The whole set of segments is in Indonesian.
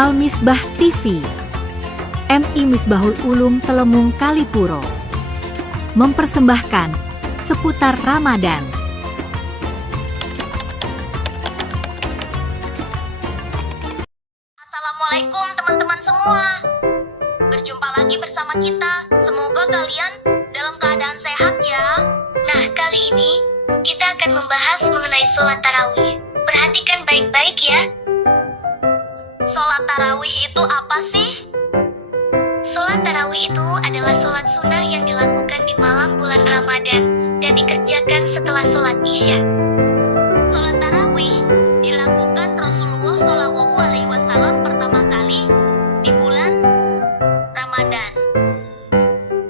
Al-Misbah TV, MI Misbahul Ulum Telemung Kalipuro, mempersembahkan seputar Ramadan. Assalamualaikum teman-teman semua. Berjumpa lagi bersama kita. Semoga kalian dalam keadaan sehat ya. Nah, kali ini kita akan membahas mengenai sholat tarawih. Perhatikan baik-baik ya. Sholat tarawih itu apa sih? Sholat tarawih itu adalah sholat sunnah yang dilakukan di malam bulan Ramadan dan dikerjakan setelah sholat Isya. Sholat tarawih dilakukan Rasulullah SAW pertama kali di bulan Ramadan.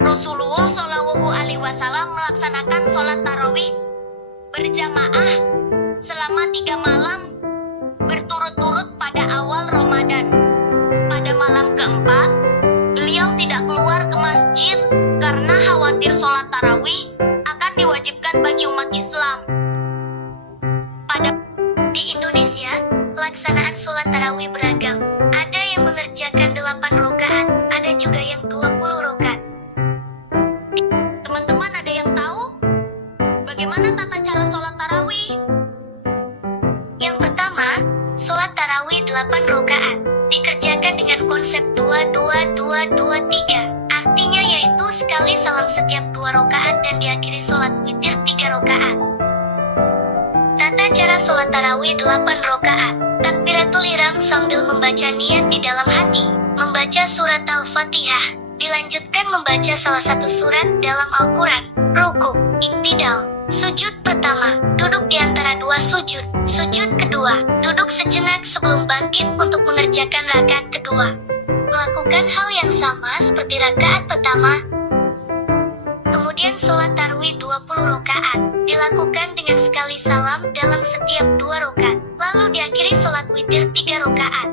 Rasulullah SAW melaksanakan sholat tarawih berjamaah selama 3 malam berturut-turut pada awal Ramadan. Pada malam keempat, beliau tidak keluar ke masjid karena khawatir sholat tarawih akan diwajibkan bagi umat Islam. Di Indonesia, pelaksanaan sholat tarawih beragam. Ada yang mengerjakan 8 rakaat, ada juga yang 20 rakaat. Teman-teman ada yang tahu bagaimana tata cara sholat tarawih? Yang pertama, sholat tarawih 8 rakaat dikerjakan dengan konsep 2-2-2-2-3. Artinya yaitu sekali salam setiap 2 rakaat dan diakhiri sholat witir 3 rakaat. Tata cara sholat tarawih 8 rakaat. Takbiratul ihram sambil membaca niat di dalam hati, membaca surat Al-Fatihah, dilanjutkan membaca salah satu surat dalam Al-Quran, ruku, iktidal, sujud pertama, duduk di antara 2 sujud, sujud kedua, duduk sejenak sebelum bangkit untuk mengerjakan rakaat kedua. Melakukan hal yang sama seperti rakaat pertama. Kemudian sholat tarawih 20 rakaat, dilakukan dengan sekali salam dalam setiap 2 rakaat, lalu diakhiri sholat witir 3 rakaat.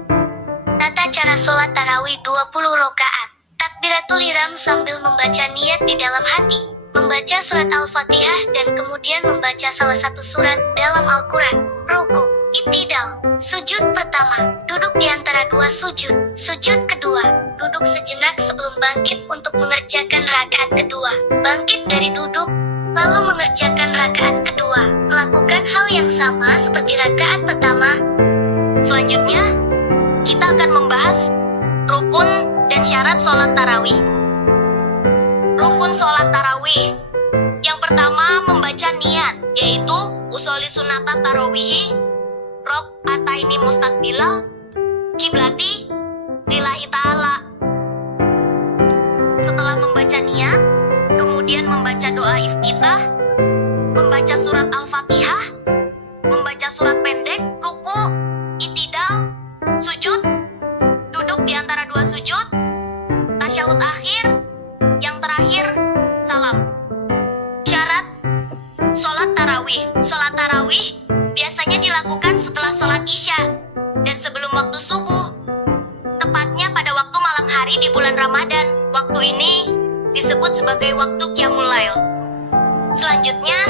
Tata cara sholat tarawih 20 rakaat. Takbiratul ihram sambil membaca niat di dalam hati, membaca surat Al-Fatihah dan kemudian membaca salah satu surat dalam Al-Quran, ruku, iktidal, sujud pertama, duduk di antara 2 sujud, sujud kedua, duduk sejenak sebelum bangkit untuk mengerjakan rakaat kedua, bangkit dari duduk, lalu mengerjakan rakaat kedua, melakukan hal yang sama seperti rakaat pertama. Selanjutnya, kita akan membahas rukun dan syarat sholat tarawih. Rukun sholat tarawih. Yang pertama, membaca niat, yaitu usoli sunata tarawihi, rok'ataini mustaqbilal, kiblati, lillahi ta'ala. Setelah membaca niat, kemudian membaca doa iftitah, membaca surat Al-Fatihah, membaca surat pendek, ruku, itidal, sujud, duduk di antara 2 sujud, tasyahud akhir, yang terakhir, salam. Syarat sholat tarawih. Sholat tarawih biasanya dilakukan setelah sholat Isya dan sebelum waktu subuh, tepatnya pada waktu malam hari di bulan Ramadan. Waktu ini disebut sebagai waktu Qiyamul Lail. Selanjutnya,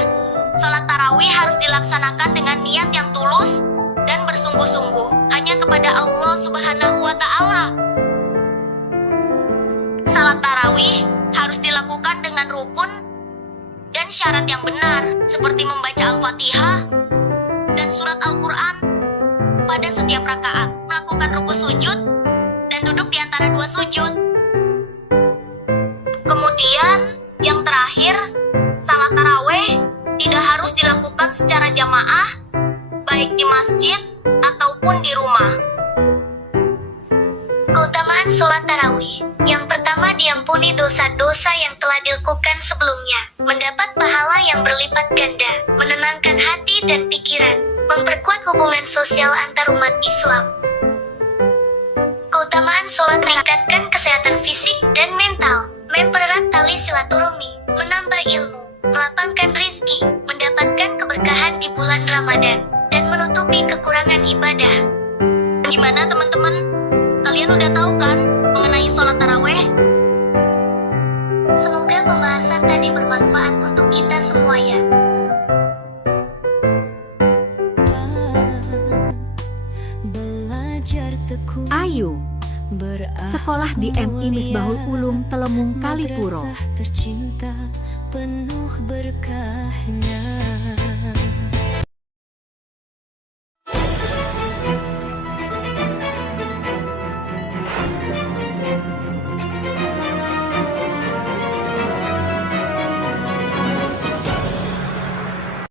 sholat tarawih harus dilaksanakan dengan niat yang tulus dan bersungguh-sungguh hanya kepada Allah Subhanahu wa Ta'ala. Salat tarawih harus dilakukan dengan rukun dan syarat yang benar, seperti membaca Al-Fatihah dan surat Al-Quran pada setiap rakaat, melakukan ruku sujud dan duduk di antara 2 sujud. Kemudian, yang terakhir, salat tarawih tidak harus dilakukan secara jamaah, baik di masjid ataupun di rumah. Keutamaan sholat tarawih. Yang pertama, diampuni dosa-dosa yang telah dilakukan sebelumnya, mendapat pahala yang berlipat ganda, menenangkan hati dan pikiran, memperkuat hubungan sosial antar umat Islam. Keutamaan sholat meningkatkan kesehatan fisik dan mental, mempererat tali silaturahmi, menambah ilmu, melapangkan rizki, mendapatkan keberkahan di bulan Ramadan, dan menutupi kekurangan ibadah. Gimana teman-teman? Kalian udah tahu kan mengenai sholat tarawih? Semoga pembahasan tadi bermanfaat untuk kita semua ya. Belajar tekun Ayu sekolah di MI Misbahul Ulum Telemung Kalipuro. Tercinta penuh berkahnya.